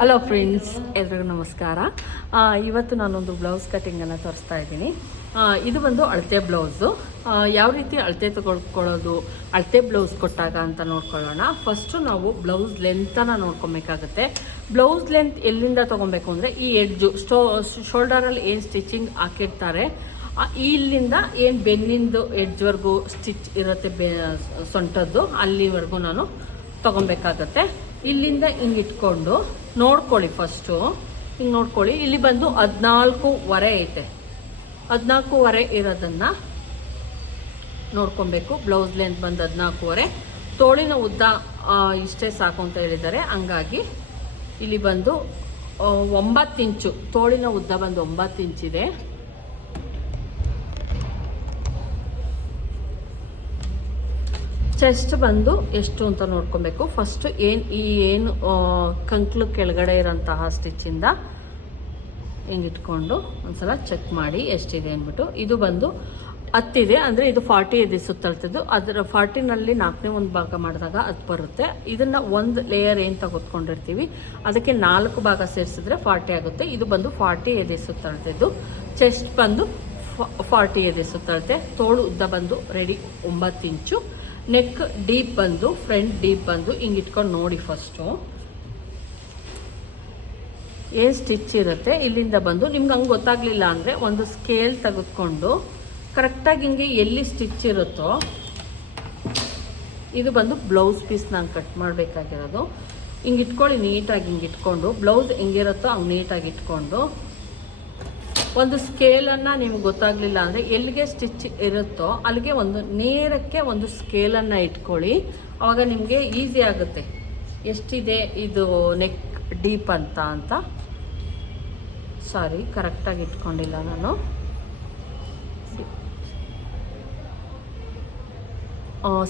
Hello friends ಎಲ್ರಿಗೂ ನಮಸ್ಕಾರ. ಇವತ್ತು ನಾನೊಂದು ಬ್ಲೌಸ್ ಕಟ್ಟಿಂಗನ್ನು ತೋರಿಸ್ತಾ ಇದ್ದೀನಿ. ಇದು ಬಂದು ಅಳತೆ ಬ್ಲೌಸು ಯಾವ ರೀತಿ ಅಳತೆ ತೊಗೊಳ್ಕೊಳ್ಳೋದು, ಅಳತೆ ಬ್ಲೌಸ್ ಕೊಟ್ಟಾಗ ಅಂತ ನೋಡ್ಕೊಳ್ಳೋಣ. ಫಸ್ಟು ನಾವು ಬ್ಲೌಸ್ ಲೆಂತನ್ನು ನೋಡ್ಕೊಬೇಕಾಗತ್ತೆ. ಬ್ಲೌಸ್ ಲೆಂತ್ ಎಲ್ಲಿಂದ ತೊಗೊಬೇಕು ಅಂದರೆ ಈ ಎಡ್ಜು ಸ್ಟೋ ಶೋಲ್ಡರಲ್ಲಿ ಏನು ಸ್ಟಿಚಿಂಗ್ ಹಾಕಿರ್ತಾರೆ ಇಲ್ಲಿಂದ ಏನು ಬೆನ್ನಿಂದು ಎಡ್ಜ್ವರೆಗೂ ಸ್ಟಿಚ್ ಇರುತ್ತೆ ಬೆ, ಸೊಂಟದ್ದು, ಅಲ್ಲಿವರೆಗೂ ನಾನು ತೊಗೊಬೇಕಾಗತ್ತೆ ಇಲ್ಲಿಂದ ಹಿಂಗೆ ಇಟ್ಕೊಂಡು ನೋಡ್ಕೊಳ್ಳಿ ಫಸ್ಟು ಹಿಂಗೆ ನೋಡ್ಕೊಳ್ಳಿ. ಇಲ್ಲಿ ಬಂದು ಹದಿನಾಲ್ಕೂವರೆ ಐತೆ. ಹದಿನಾಲ್ಕೂವರೆ ಇರೋದನ್ನು ನೋಡ್ಕೊಬೇಕು. ಬ್ಲೌಸ್ ಲೆಂತ್ ಬಂದು ಹದಿನಾಲ್ಕೂವರೆ. ತೋಳಿನ ಉದ್ದ ಇಷ್ಟೇ ಸಾಕು ಅಂತ ಹೇಳಿದ್ದಾರೆ. ಹಂಗಾಗಿ ಇಲ್ಲಿ ಬಂದು ಒಂಬತ್ತು ಇಂಚು, ತೋಳಿನ ಉದ್ದ ಬಂದು ಒಂಬತ್ತು ಇಂಚಿದೆ. ಚೆಸ್ಟ್ ಬಂದು ಎಷ್ಟು ಅಂತ ನೋಡ್ಕೊಬೇಕು. ಫಸ್ಟ್ ಏನು, ಈ ಏನು ಕಂಕ್ಲು ಕೆಳಗಡೆ ಇರೋಂತಹ ಸ್ಟಿಚ್ಚಿಂದ ಹಿಂಗೆ ಇಟ್ಕೊಂಡು ಒಂದ್ಸಲ ಚೆಕ್ ಮಾಡಿ ಎಷ್ಟಿದೆ ಅಂದ್ಬಿಟ್ಟು. ಇದು ಬಂದು ಹತ್ತಿದೆ, ಅಂದರೆ ಇದು ಫಾರ್ಟಿ ಇದೆ ಸುತ್ತಳ್ತಿದ್ದು. ಅದರ ಫಾರ್ಟಿನಲ್ಲಿ ನಾಲ್ಕನೇ ಒಂದು ಭಾಗ ಮಾಡಿದಾಗ ಅದು ಬರುತ್ತೆ. ಇದನ್ನು ಒಂದು ಲೇಯರ್ ಏನು ತಗೊತ್ಕೊಂಡಿರ್ತೀವಿ ಅದಕ್ಕೆ ನಾಲ್ಕು ಭಾಗ ಸೇರಿಸಿದ್ರೆ ಫಾರ್ಟಿ ಆಗುತ್ತೆ. ಇದು ಬಂದು ಫಾರ್ಟಿ ಇದೆ ಸುತ್ತಳ್ತಿದ್ದು. ಚೆಸ್ಟ್ ಬಂದು ಫಾರ್ಟಿ ಇದೆ ಸುತ್ತಳತೆ. ತೋಳು ಉದ್ದ ಬಂದು ರೆಡಿ ಒಂಬತ್ತು ಇಂಚು. ನೆಕ್ ಡೀಪ್ ಬಂದು ಫ್ರಂಟ್ ಡೀಪ್ ಬಂದು ಹಿಂಗೆ ಇಟ್ಕೊಂಡು ನೋಡಿ ಫಸ್ಟು ಏನು ಸ್ಟಿಚ್ ಇರುತ್ತೆ. ಇಲ್ಲಿಂದ ಬಂದು ನಿಮ್ಗೆ ಹಂಗೆ ಗೊತ್ತಾಗಲಿಲ್ಲ ಅಂದರೆ ಒಂದು ಸ್ಕೇಲ್ ತೆಗೆದುಕೊಂಡು ಕರೆಕ್ಟಾಗಿ ಹಿಂಗೆ ಎಲ್ಲಿ ಸ್ಟಿಚ್ ಇರುತ್ತೋ ಇದು ಬಂದು ಬ್ಲೌಸ್ ಪೀಸ್ ನಾನು ಕಟ್ ಮಾಡಬೇಕಾಗಿರೋದು. ಹಿಂಗೆ ಇಟ್ಕೊಳ್ಳಿ ನೀಟಾಗಿ ಹಿಂಗೆ ಇಟ್ಕೊಂಡು. ಬ್ಲೌಸ್ ಹೆಂಗಿರುತ್ತೋ ಹಂಗೆ ನೀಟಾಗಿ ಇಟ್ಕೊಂಡು. ಒಂದು ಸ್ಕೇಲನ್ನು ನಿಮ್ಗೆ ಗೊತ್ತಾಗಲಿಲ್ಲ ಅಂದರೆ ಎಲ್ಲಿಗೆ ಸ್ಟಿಚ್ ಇರುತ್ತೋ ಅಲ್ಲಿಗೆ ಒಂದು ನೇರಕ್ಕೆ ಒಂದು ಸ್ಕೇಲನ್ನು ಇಟ್ಕೊಳ್ಳಿ. ಆವಾಗ ನಿಮಗೆ ಈಸಿ ಆಗುತ್ತೆ. ಎಷ್ಟಿದೆ ಇದು ನೆಕ್ ಡೀಪ್ ಅಂತ ಅಂತ? ಸಾರಿ ಕರೆಕ್ಟಾಗಿ ಇಟ್ಕೊಂಡಿಲ್ಲ ನಾನು.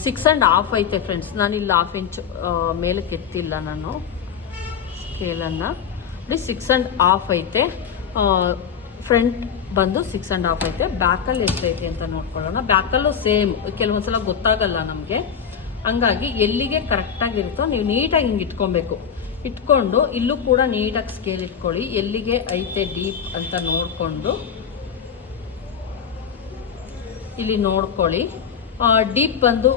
ಸಿಕ್ಸ್ ಆ್ಯಂಡ್ ಹಾಫ್ ಐತೆ ಫ್ರೆಂಡ್ಸ್ ನಾನು ಇಲ್ಲಿ ಹಾಫ್ ಇಂಚ್ ಮೇಲೆ ಎತ್ತಿಲ್ಲ ನಾನು. ಸ್ಕೇಲನ್ನು ನೋಡಿ ಸಿಕ್ಸ್ ಆ್ಯಂಡ್ ಹಾಫ್ ಐತೆ. ಫ್ರಂಟ್ ಬಂದು ಸಿಕ್ಸ್ ಆ್ಯಂಡ್ ಹಾಫ್ ಐತೆ ಬ್ಯಾಕಲ್ಲಿ ಎಷ್ಟೈತೆ ಅಂತ ನೋಡ್ಕೊಳ್ಳೋಣ. ಬ್ಯಾಕಲ್ಲೂ ಸೇಮ್ ಕೆಲವೊಂದು ಸಲ ಗೊತ್ತಾಗಲ್ಲ ನಮಗೆ. ಹಂಗಾಗಿ ಎಲ್ಲಿಗೆ ಕರೆಕ್ಟಾಗಿರುತ್ತೋ ನೀವು ನೀಟಾಗಿ ಹಿಂಗೆ ಇಟ್ಕೊಬೇಕು. ಇಟ್ಕೊಂಡು ಇಲ್ಲೂ ಕೂಡ ನೀಟಾಗಿ ಸ್ಕೇಲ್ ಇಟ್ಕೊಳ್ಳಿ, ಎಲ್ಲಿಗೆ ಐತೆ ಡೀಪ್ ಅಂತ ನೋಡಿಕೊಂಡು. ಇಲ್ಲಿ ನೋಡ್ಕೊಳ್ಳಿ. ಡೀಪ್ ಬಂದು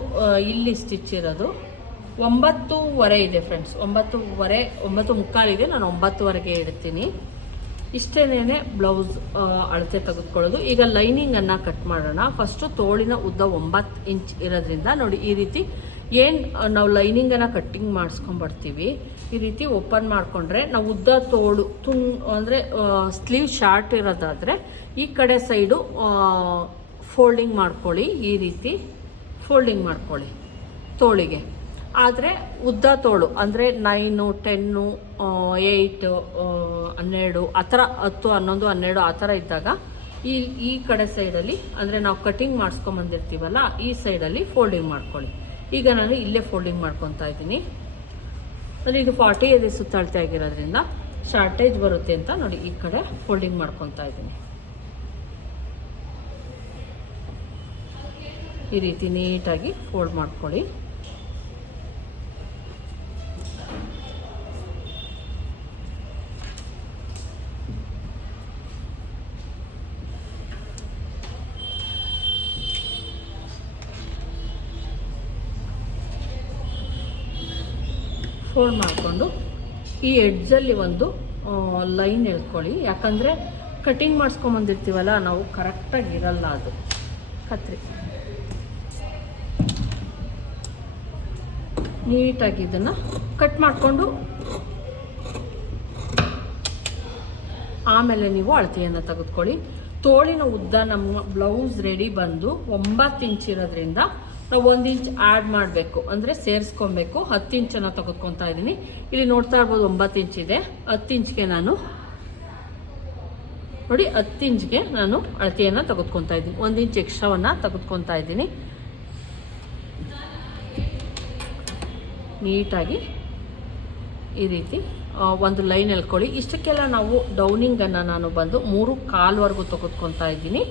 ಇಲ್ಲಿ ಸ್ಟಿಚ್ ಇರೋದು. ಒಂಬತ್ತೂವರೆ ಇದೆ ಫ್ರೆಂಡ್ಸ್ ಒಂಬತ್ತೂವರೆ, ಒಂಬತ್ತು ಮುಕ್ಕಾಲಿದೆ ನಾನು ಒಂಬತ್ತುವರೆಗೆ ಇಡ್ತೀನಿ. ಇಷ್ಟೇನೇ ಬ್ಲೌಸ್ ಅಳತೆ ತೆಗೆದುಕೊಳ್ಳೋದು. ಈಗ ಲೈನಿಂಗನ್ನು ಕಟ್ ಮಾಡೋಣ. ಫಸ್ಟು ತೋಳಿನ ಉದ್ದ ಒಂಬತ್ತು ಇಂಚ್ ಇರೋದ್ರಿಂದ ನೋಡಿ ಈ ರೀತಿ ಏನು ನಾವು ಲೈನಿಂಗನ್ನು ಕಟ್ಟಿಂಗ್ ಮಾಡಿಸ್ಕೊಂಬರ್ತೀವಿ ಈ ರೀತಿ ಓಪನ್ ಮಾಡಿಕೊಂಡ್ರೆ ನಾವು ಉದ್ದ ತೋಳು ತುಂ, ಅಂದರೆ ಸ್ಲೀವ್ ಶಾರ್ಟ್ ಇರೋದಾದರೆ ಈ ಕಡೆ ಸೈಡು ಫೋಲ್ಡಿಂಗ್ ಮಾಡ್ಕೊಳ್ಳಿ. ಈ ರೀತಿ ಫೋಲ್ಡಿಂಗ್ ಮಾಡ್ಕೊಳ್ಳಿ ತೋಳಿಗೆ. ಆದರೆ ಉದ್ದ ತೋಳು, ಅಂದರೆ ನೈನು ಟೆನ್ನು ಏಯ್ಟು ಹನ್ನೆರಡು, ಆ ಥರ ಹತ್ತು, ಹನ್ನೊಂದು, ಹನ್ನೆರಡು, ಆ ಥರ ಇದ್ದಾಗ ಈ ಈ ಕಡೆ ಸೈಡಲ್ಲಿ ಅಂದರೆ ನಾವು ಕಟಿಂಗ್ ಮಾಡಿಸ್ಕೊಂಬಂದಿರ್ತೀವಲ್ಲ ಈ ಸೈಡಲ್ಲಿ ಫೋಲ್ಡಿಂಗ್ ಮಾಡ್ಕೊಳ್ಳಿ. ಈಗ ನಾನು ಇಲ್ಲೇ ಫೋಲ್ಡಿಂಗ್ ಮಾಡ್ಕೊತಾ ಇದ್ದೀನಿ. ಅಂದರೆ ಇದು ಫಾರ್ಟಿ ಇದೆ ಸುತ್ತಳತೆ ಆಗಿರೋದ್ರಿಂದ ಶಾರ್ಟೇಜ್ ಬರುತ್ತೆ ಅಂತ ನೋಡಿ ಈ ಕಡೆ ಫೋಲ್ಡಿಂಗ್ ಮಾಡ್ಕೊತಾ ಇದ್ದೀನಿ. ಈ ರೀತಿ ನೀಟಾಗಿ ಫೋಲ್ಡ್ ಮಾಡ್ಕೊಳ್ಳಿ. ಫೋಲ್ಡ್ ಮಾಡಿಕೊಂಡು ಈ ಎಡ್ಜಲ್ಲಿ ಒಂದು ಲೈನ್ ಎಳ್ಕೊಳ್ಳಿ. ಯಾಕಂದರೆ ಕಟಿಂಗ್ ಮಾಡಿಸ್ಕೊಂಬಂದಿರ್ತೀವಲ್ಲ ನಾವು ಕರೆಕ್ಟಾಗಿ ಇರಲ್ಲ ಅದು. ಕತ್ರಿ. ನೀಟಾಗಿ ಇದನ್ನು ಕಟ್ ಮಾಡಿಕೊಂಡು ಆಮೇಲೆ ನೀವು ಅಳತೆಯನ್ನು ತೆಗೆದುಕೊಳ್ಳಿ. ತೋಳಿನ ಉದ್ದ ನಮ್ಮ ಬ್ಲೌಸ್ ರೆಡಿ ಬಂದು ಒಂಬತ್ತು ಇಂಚ್ ಇರೋದ್ರಿಂದ ನಾವು ಒಂದು ಇಂಚ್ ಆ್ಯಡ್ ಮಾಡಬೇಕು. ಅಂದರೆ ಸೇರಿಸ್ಕೊಬೇಕು. ಹತ್ತು ಇಂಚನ್ನು ತೆಗೆದುಕೊತಾ ಇದ್ದೀನಿ ಇಲ್ಲಿ ನೋಡ್ತಾ ಇರ್ಬೋದು ಒಂಬತ್ತು ಇಂಚ್ ಇದೆ. ಹತ್ತು ಇಂಚ್ಗೆ ನಾನು ನೋಡಿ ಹತ್ತು ಇಂಚ್ಗೆ ನಾನು ಅಳತೆಯನ್ನು ತೆಗೆದುಕೊತಾ ಇದ್ದೀನಿ ಒಂದು ಇಂಚ್ ಎಕ್ಸ್ಟ್ರಾವನ್ನು ತೆಗೆದುಕೊತಾ ಇದ್ದೀನಿ ನೀಟಾಗಿ ಈ ರೀತಿ ಒಂದು ಲೈನ್ ಎಳ್ಕೊಳ್ಳಿ. ಇಷ್ಟಕ್ಕೆಲ್ಲ ನಾವು ಡೌನಿಂಗನ್ನು ನಾನು ಬಂದು ಮೂರು ಕಾಲ್ವರೆಗೂ ತೆಗೆದುಕೊತಾ ಇದ್ದೀನಿ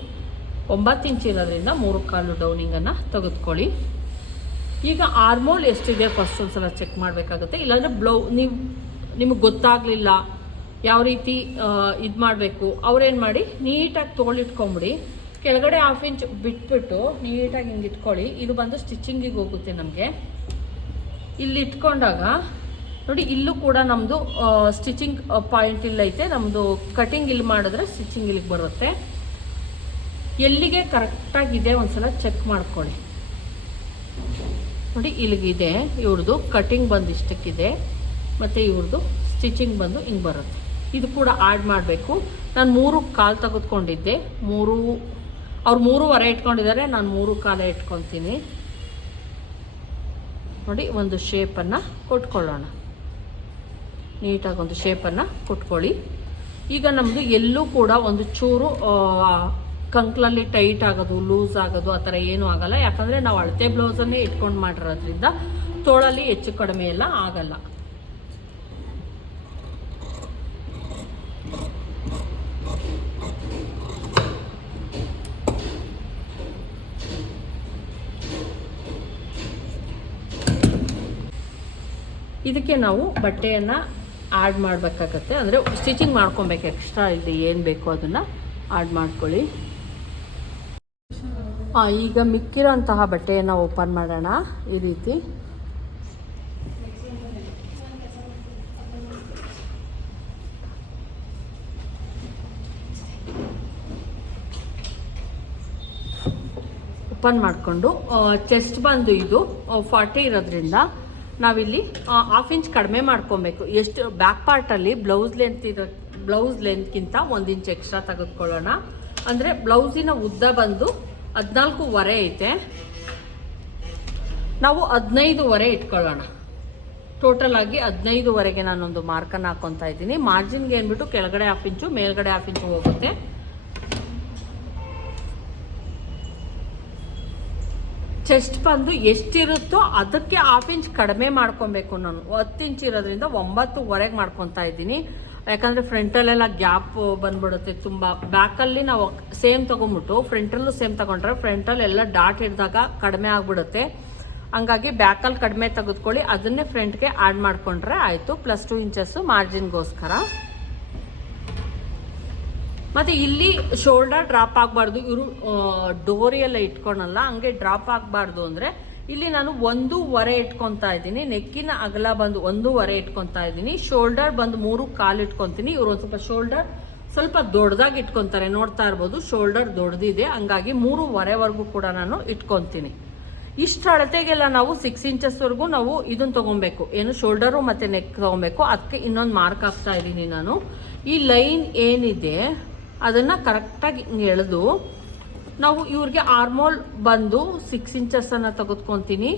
ಒಂಬತ್ತು ಇಂಚ್ ಇರೋದ್ರಿಂದ ಮೂರು ಕಾಲು ಡೌನಿಂಗನ್ನು ತೆಗೆದುಕೊಳ್ಳಿ. ಈಗ ಆರ್ಮೋಲ್ ಎಷ್ಟಿದೆ? ಫಸ್ಟ್ ಒಂದ್ಸಲ ಚೆಕ್ ಮಾಡಬೇಕಾಗುತ್ತೆ. ಇಲ್ಲಾಂದರೆ ಬ್ಲೌ ನೀವು, ನಿಮಗೆ ಗೊತ್ತಾಗಲಿಲ್ಲ ಯಾವ ರೀತಿ ಇದು ಮಾಡಬೇಕು. ಅವ್ರೇನು ಮಾಡಿ? ನೀಟಾಗಿ ತೊಗೊಳಿಟ್ಕೊಂಬಿಡಿ ಕೆಳಗಡೆ ಹಾಫ್ ಇಂಚ್ ಬಿಟ್ಬಿಟ್ಟು ನೀಟಾಗಿ ಹಿಂಗೆ ಇಟ್ಕೊಳ್ಳಿ. ಇದು ಬಂದು ಸ್ಟಿಚಿಂಗಿಗೆ ಹೋಗುತ್ತೆ ನಮಗೆ. ಇಲ್ಲಿ ಇಟ್ಕೊಂಡಾಗ, ನೋಡಿ ಇಲ್ಲೂ ಕೂಡ ನಮ್ಮದು ಸ್ಟಿಚಿಂಗ್ ಪಾಯಿಂಟ್ ಇಲ್ಲೈತೆ. ನಮ್ಮದು ಕಟಿಂಗ್ ಇಲ್ಲಿ ಮಾಡಿದ್ರೆ ಸ್ಟಿಚಿಂಗ್ ಇಲ್ಲಿಗೆ ಬರುತ್ತೆ. ಎಲ್ಲಿಗೆ ಕರೆಕ್ಟಾಗಿದೆ ಒಂದ್ಸಲ ಚೆಕ್ ಮಾಡ್ಕೊಳ್ಳಿ. ನೋಡಿ, ಇಲ್ಲಿಗಿದೆ ಇವ್ರದ್ದು ಕಟಿಂಗ್ ಬಂದು ಇಷ್ಟಕ್ಕಿದೆ, ಮತ್ತು ಇವ್ರದ್ದು ಸ್ಟಿಚಿಂಗ್ ಬಂದು ಹಿಂಗೆ ಬರುತ್ತೆ. ಇದು ಕೂಡ ಆ್ಯಡ್ ಮಾಡಬೇಕು. ನಾನು ಮೂರು ಕಾಲು ತೆಗೆದುಕೊಂಡಿದ್ದೆ, ಮೂರು, ಅವ್ರು ಮೂರುವರೆ ಇಟ್ಕೊಂಡಿದ್ದಾರೆ, ನಾನು ಮೂರು ಕಾಲ ಇಟ್ಕೊತೀನಿ ನೋಡಿ, ಒಂದು ಶೇಪನ್ನು ಕೊಟ್ಕೊಳ್ಳೋಣ. ನೀಟಾಗಿ ಒಂದು ಶೇಪನ್ನು ಕೊಟ್ಕೊಳ್ಳಿ. ಈಗ ನಮ್ಮದು ಎಲ್ಲೂ ಕೂಡ ಒಂದು ಚೂರು ಕಂಕ್ಲಲ್ಲಿ ಟೈಟ್ ಆಗೋದು, ಲೂಸ್ ಆಗೋದು, ಆ ಥರ ಏನೂ ಆಗಲ್ಲ. ಯಾಕಂದರೆ ನಾವು ಅಳತೆ ಬ್ಲೌಸನ್ನೇ ಇಟ್ಕೊಂಡು ಮಾಡಿರೋದ್ರಿಂದ ತೋಳಲ್ಲಿ ಹೆಚ್ಚು ಕಡಿಮೆ ಎಲ್ಲ ಆಗಲ್ಲ. ಇದಕ್ಕೆ ನಾವು ಬಟ್ಟೆಯನ್ನು ಆ್ಯಡ್ ಮಾಡಬೇಕಾಗತ್ತೆ. ಅಂದರೆ ಸ್ಟಿಚಿಂಗ್ ಮಾಡ್ಕೊಬೇಕು. ಎಕ್ಸ್ಟ್ರಾ ಇದು ಏನು ಬೇಕೋ ಅದನ್ನು ಆ್ಯಡ್ ಮಾಡ್ಕೊಳ್ಳಿ. ಈಗ ಮಿಕ್ಕಿರೋಂತಹ ಬಟ್ಟೆಯನ್ನು ಓಪನ್ ಮಾಡೋಣ. ಈ ರೀತಿ. ಓಪನ್ ಮಾಡಿಕೊಂಡು ಚೆಸ್ಟ್ ಬಂದು ಇದು ಫಾರ್ಟಿ ಇರೋದ್ರಿಂದ ನಾವಿಲ್ಲಿ ಹಾಫ್ ಇಂಚ್ ಕಡಿಮೆ ಮಾಡ್ಕೊಬೇಕು. ಎಷ್ಟು ಬ್ಯಾಕ್ ಪಾರ್ಟಲ್ಲಿ ಬ್ಲೌಸ್ ಲೆಂತ್ ಇರೋ ಬ್ಲೌಸ್ ಲೆಂತ್ಗಿಂತ ಒಂದು ಇಂಚ್ ಎಕ್ಸ್ಟ್ರಾ ತೆಗೆದುಕೊಳ್ಳೋಣ. ಅಂದರೆ ಬ್ಲೌಸಿನ ಉದ್ದ ಬಂದು ಹದಿನಾಲ್ಕೂವರೆ ಐತೆ. ನಾವು ಹದಿನೈದುವರೆ ಇಟ್ಕೊಳ್ಳೋಣ. ಟೋಟಲ್ ಆಗಿ ಹದಿನೈದುವರೆಗೆ ನಾನೊಂದು ಮಾರ್ಕನ್ನು ಹಾಕೊತಾ ಇದ್ದೀನಿ. ಮಾರ್ಜಿನ್ಗೆ ಏನ್ಬಿಟ್ಟು ಕೆಳಗಡೆ ಹಾಫ್ ಇಂಚು ಮೇಲ್ಗಡೆ ಹಾಫ್ ಇಂಚು ಹೋಗುತ್ತೆ. ಚೆಸ್ಟ್ ಬಂದು ಎಷ್ಟಿರುತ್ತೋ ಅದಕ್ಕೆ ಹಾಫ್ ಇಂಚ್ ಕಡಿಮೆ ಮಾಡ್ಕೊಬೇಕು ನಾನು. ಹತ್ತು ಇಂಚ್ ಇರೋದ್ರಿಂದ ಒಂಬತ್ತುವರೆಗೆ ಮಾಡ್ಕೊತಾ ಇದ್ದೀನಿ. ಯಾಕಂದರೆ ಫ್ರಂಟಲ್ಲೆಲ್ಲ ಗ್ಯಾಪ್ ಬಂದ್ಬಿಡುತ್ತೆ ತುಂಬ. ಬ್ಯಾಕಲ್ಲಿ ನಾವು ಸೇಮ್ ತೊಗೊಂಬಿಟ್ಟು ಫ್ರಂಟಲ್ಲೂ ಸೇಮ್ ತೊಗೊಂಡ್ರೆ ಫ್ರಂಟಲ್ಲಿ ಎಲ್ಲ ಡಾಟ್ ಹಿಡಿದಾಗ ಕಡಿಮೆ ಆಗಿಬಿಡುತ್ತೆ. ಹಂಗಾಗಿ ಬ್ಯಾಕಲ್ಲಿ ಕಡಿಮೆ ತೆಗೆದುಕೊಳ್ಳಿ, ಅದನ್ನೇ ಫ್ರಂಟ್ಗೆ ಆ್ಯಡ್ ಮಾಡಿಕೊಂಡ್ರೆ ಆಯಿತು. ಪ್ಲಸ್ ಟು ಇಂಚಸ್ಸು ಮಾರ್ಜಿನ್ಗೋಸ್ಕರ ಮತ್ತೆ ಇಲ್ಲಿ ಶೋಲ್ಡರ್ ಡ್ರಾಪ್ ಆಗಬಾರ್ದು. ಇವರು ಡೋರಿ ಎಲ್ಲ ಇಟ್ಕೊಳಲ್ಲ, ಹಂಗೆ ಡ್ರಾಪ್ ಆಗಬಾರ್ದು ಅಂದ್ರೆ ಇಲ್ಲಿ ನಾನು ಒಂದೂವರೆ ಇಟ್ಕೊತಾ ಇದ್ದೀನಿ. ನೆಕ್ಕಿನ ಅಗಲ ಬಂದು ಒಂದೂವರೆ ಇಟ್ಕೊತಾ ಇದ್ದೀನಿ. ಶೋಲ್ಡರ್ ಬಂದು ಮೂರು ಕಾಲು ಇಟ್ಕೊತೀನಿ. ಇವರು ಒಂದು ಸ್ವಲ್ಪ ಶೋಲ್ಡರ್ ಸ್ವಲ್ಪ ದೊಡ್ಡದಾಗಿ ಇಟ್ಕೊತಾರೆ. ನೋಡ್ತಾ ಇರ್ಬೋದು, ಶೋಲ್ಡರ್ ದೊಡ್ಡದಿದೆ. ಹಂಗಾಗಿ ಮೂರುವರೆವರೆಗೂ ಕೂಡ ನಾನು ಇಟ್ಕೊತೀನಿ. ಇಷ್ಟು ಅಳತೆಗೆಲ್ಲ ನಾವು ಸಿಕ್ಸ್ ಇಂಚಸ್ವರೆಗೂ ನಾವು ಇದನ್ನ ತಗೊಬೇಕು. ಏನು ಶೋಲ್ಡರು ಮತ್ತು ನೆಕ್ ತಗೊಬೇಕು. ಅದಕ್ಕೆ ಇನ್ನೊಂದು ಮಾರ್ಕ್ ಹಾಕ್ತಾ ಇದ್ದೀನಿ ನಾನು. ಈ ಲೈನ್ ಏನಿದೆ, ಅದನ್ನು ಕರೆಕ್ಟಾಗಿ ಎಳೆದು ನಾವು ಇವ್ರಿಗೆ ಆರ್ಮೋಲ್ ಬಂದು ಸಿಕ್ಸ್ ಇಂಚಸ್ಸನ್ನು ತೆಗೆದುಕೊತೀನಿ.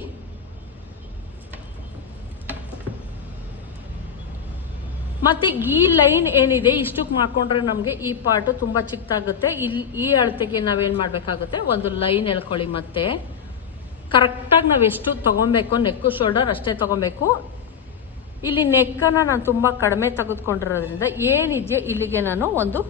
ಮತ್ತೆ ಈ ಲೈನ್ ಏನಿದೆ ಇಷ್ಟಕ್ಕೆ ಮಾಡ್ಕೊಂಡ್ರೆ ನಮಗೆ ಈ ಪಾರ್ಟ್ ತುಂಬ ಚಿಕ್ಕದಾಗುತ್ತೆ ಇಲ್ಲಿ ಈ ಅಳತೆಗೆ ನಾವೇನು ಮಾಡಬೇಕಾಗುತ್ತೆ, ಒಂದು ಲೈನ್ ಎಳ್ಕೊಳ್ಳಿ ಮತ್ತೆ. ಕರೆಕ್ಟಾಗಿ ನಾವು ಎಷ್ಟು ತೊಗೊಬೇಕು ನೆಕ್ಕು ಶೋಲ್ಡರ್ ಅಷ್ಟೇ ತೊಗೊಬೇಕು. ಇಲ್ಲಿ ನೆಕ್ಕನ್ನು ನಾನು ತುಂಬ ಕಡಿಮೆ ತೆಗೆದುಕೊಂಡಿರೋದ್ರಿಂದ ಏನಿದೆಯೋ ಇಲ್ಲಿಗೆ ನಾನು ಒಂದು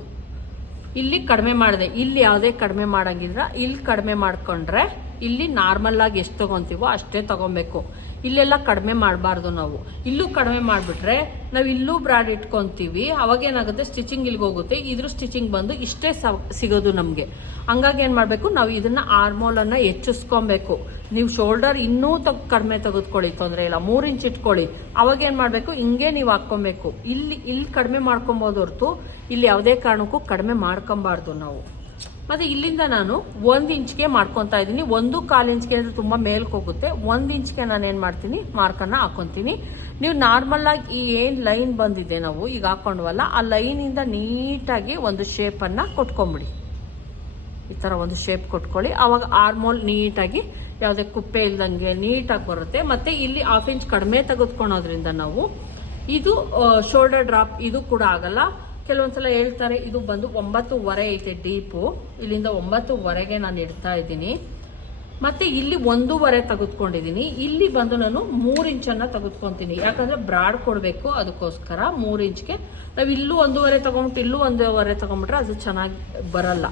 ಇಲ್ಲಿ ಕಡಿಮೆ ಮಾಡಿದೆ. ಇಲ್ಲಿ ಯಾವುದೇ ಕಡಿಮೆ ಮಾಡಂಗಿದ್ರ ಇಲ್ಲಿ ಕಡಿಮೆ ಮಾಡಿಕೊಂಡ್ರೆ ಇಲ್ಲಿ ನಾರ್ಮಲ್ಲಾಗಿ ಎಷ್ಟು ತೊಗೊತೀವೋ ಅಷ್ಟೇ ತೊಗೊಬೇಕು. ಇಲ್ಲೆಲ್ಲ ಕಡಿಮೆ ಮಾಡಬಾರ್ದು ನಾವು. ಇಲ್ಲೂ ಕಡಿಮೆ ಮಾಡಿಬಿಟ್ರೆ ನಾವು ಇಲ್ಲೂ ಬ್ರಾಡ್ ಇಟ್ಕೊತೀವಿ ಅವಾಗೇನಾಗುತ್ತೆ ಸ್ಟಿಚಿಂಗ್ ಇಲ್ಲಿಗೆ ಹೋಗುತ್ತೆ, ಇದ್ರ ಸ್ಟಿಚಿಂಗ್ ಬಂದು ಇಷ್ಟೇ ಸಿಗೋದು ನಮಗೆ. ಹಂಗಾಗಿ ಏನು ಮಾಡಬೇಕು, ನಾವು ಇದನ್ನು ಆರ್ಮೋಲನ್ನು ಹೆಚ್ಚಿಸ್ಕೊಬೇಕು. ನೀವು ಶೋಲ್ಡರ್ ಇನ್ನೂ ತಗ್, ಕಡಿಮೆ ತೆಗೆದುಕೊಳ್ಳಿ, ತೊಂದರೆ ಇಲ್ಲ. ಮೂರು ಇಂಚ್ ಇಟ್ಕೊಳ್ಳಿ. ಅವಾಗ ಏನು ಮಾಡಬೇಕು, ಹಿಂಗೆ ನೀವು ಹಾಕ್ಕೊಬೇಕು. ಇಲ್ಲಿ ಇಲ್ಲಿ ಕಡಿಮೆ ಮಾಡ್ಕೊಬೋದು ಹೊರತು, ಇಲ್ಲಿ ಯಾವುದೇ ಕಾರಣಕ್ಕೂ ಕಡಿಮೆ ಮಾಡ್ಕೊಬಾರ್ದು ನಾವು. ಮತ್ತು ಇಲ್ಲಿಂದ ನಾನು ಒಂದು ಇಂಚ್ಗೆ ಮಾಡ್ಕೊತಾ ಇದ್ದೀನಿ. ಒಂದು ಕಾಲು ಇಂಚ್ಗೆ ಅಂದರೆ ತುಂಬ ಮೇಲ್ಗೆ ಹೋಗುತ್ತೆ. ಒಂದು ಇಂಚ್ಗೆ ನಾನು ಏನು ಮಾಡ್ತೀನಿ? ಮಾರ್ಕನ್ನು ಹಾಕೊತೀನಿ. ನೀವು ನಾರ್ಮಲಾಗಿ ಈ ಏನು ಲೈನ್ ಬಂದಿದೆ ನಾವು ಈಗ ಹಾಕೊಂಡ್ವಲ್ಲ, ಆ ಲೈನಿಂದ ನೀಟಾಗಿ ಒಂದು ಶೇಪನ್ನು ಕೊಟ್ಕೊಂಬಿಡಿ. ಈ ಥರ ಒಂದು ಶೇಪ್ ಕೊಟ್ಕೊಳ್ಳಿ. ಆವಾಗ ಆರ್ಮೋಲ್ ನೀಟಾಗಿ ಯಾವುದೇ ಕುಪ್ಪೆ ಇಲ್ದಂಗೆ ನೀಟಾಗಿ ಬರುತ್ತೆ. ಮತ್ತು ಇಲ್ಲಿ ಹಾಫ್ ಇಂಚ್ ಕಡಿಮೆ ತೆಗೆದುಕೊಳೋದ್ರಿಂದ ನಾವು ಇದು ಶೋಲ್ಡರ್ ಡ್ರಾಪ್ ಇದು ಕೂಡ ಆಗಲ್ಲ. ಕೆಲವೊಂದ್ಸಲ ಹೇಳ್ತಾರೆ, ಇದು ಬಂದು ಒಂಬತ್ತುವರೆ ಐತೆ ಡೀಪು. ಇಲ್ಲಿಂದ ಒಂಬತ್ತುವರೆಗೆ ನಾನು ಇಡ್ತಾ ಇದ್ದೀನಿ. ಮತ್ತೆ ಇಲ್ಲಿ ಒಂದೂವರೆ ತೆಗೆದುಕೊಂಡಿದ್ದೀನಿ. ಇಲ್ಲಿ ಬಂದು ನಾನು ಮೂರು ಇಂಚನ್ನು ತೆಗೆದುಕೊತೀನಿ. ಯಾಕಂದರೆ ಬ್ರಾಡ್ ಕೊಡಬೇಕು ಅದಕ್ಕೋಸ್ಕರ ಮೂರು ಇಂಚ್ಗೆ. ನಾವು ಇಲ್ಲೂ ಒಂದೂವರೆ ತೊಗೊಂಬಿಟ್ಟು, ಇಲ್ಲೂ ಒಂದೂವರೆ ತೊಗೊಂಬಿಟ್ರೆ ಅದು ಚೆನ್ನಾಗಿ ಬರಲ್ಲ.